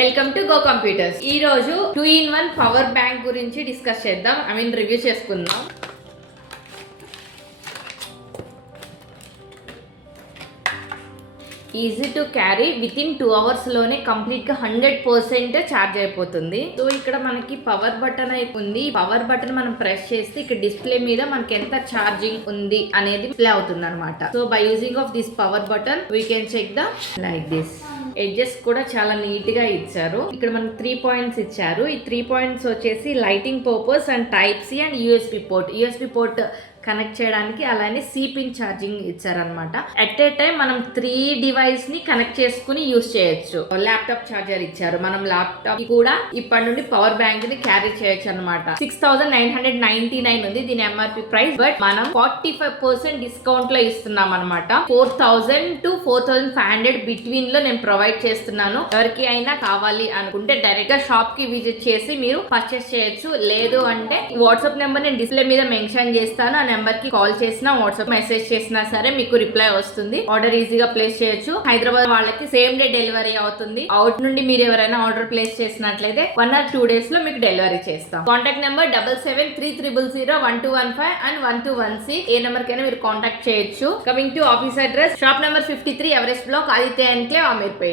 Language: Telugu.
Welcome to go computers. ఈ రోజు 2-in-1 పవర్ బ్యాంక్ గురించి డిస్కస్ చేద్దాం. రివ్యూ చేసుకుందాం. Easy to carry, with in 2 hours లోనే కంప్లీట్ గా 100% ఛార్జ్ అయిపోతుంది. సో ఇక్కడ మనకి పవర్ బటన్ ఉంది. పవర్ బటన్ మనం ప్రెస్ చేస్తే ఇక్కడ డిస్ప్లే మీద మనకి ఎంత ఛార్జింగ్ ఉంది అనేది ప్లే అవుతుంది అనమాట. So by using of this power button we can check the like this. Edges కూడా చాలా నీట్ గా ఇచ్చారు. ఇక్కడ మనకి 3 points ఇచ్చారు. ఈ 3 points వచ్చేసి lighting purpose and type C and USB port connect చేయడానికి, అలానే సి పిన్ ఛార్జింగ్ ఇచ్చారనమాట. ఎట్ ఏ టైం మనం 3 డివైస్ ని కనెక్ట్ చేసుకుని యూజ్ చేయొచ్చు. ల్యాప్టాప్ ఛార్జర్ ఇచ్చారు. మనం ల్యాప్టాప్ కూడా ఇప్పటి నుండి పవర్ బ్యాంక్ ని క్యారీ చేయొచ్చు అనమాట. 6,999 ఉంది దీని ఎంఆర్పి ప్రైస్. బట్ మనం 45% డిస్కౌంట్ లో ఇస్తున్నాం అనమాట. 4,000 to 4,500 బిట్వీన్ లో నేను ప్రొవైడ్ చేస్తున్నాను. ఎవరికి అయినా కావాలి అనుకుంటే డైరెక్ట్ గా షాప్ కి విజిట్ చేసి మీరు పర్చేస్ చేయొచ్చు. లేదు అంటే వాట్సాప్ నెంబర్ నేను డిస్ప్లే మీద మెన్షన్ చేస్తాను. ఆ నెంబర్ కి కాల్ చేసినా, వాట్సాప్ మెసేజ్ చేసినా సరే మీకు రిప్లై వస్తుంది. ఆర్డర్ ఈజీగా ప్లేస్ చేయొచ్చు. హైదరాబాద్ వాళ్ళకి సేమ్ డే డెలివరీ అవుతుంది. అవుట్ నుండి మీరు ఎవరైనా ఆర్డర్ ప్లేస్ చేసినట్లయితే 1 or 2 days లో మీకు డెలివరీ చేస్తాం. Contact number 7733001215 and 1216. ఏ నెంబర్ కైనా మీరు కాంటాక్ట్ చేయొచ్చు. Coming to office address, shop number 53, Everest block, Aditya enclave, Ameerpet.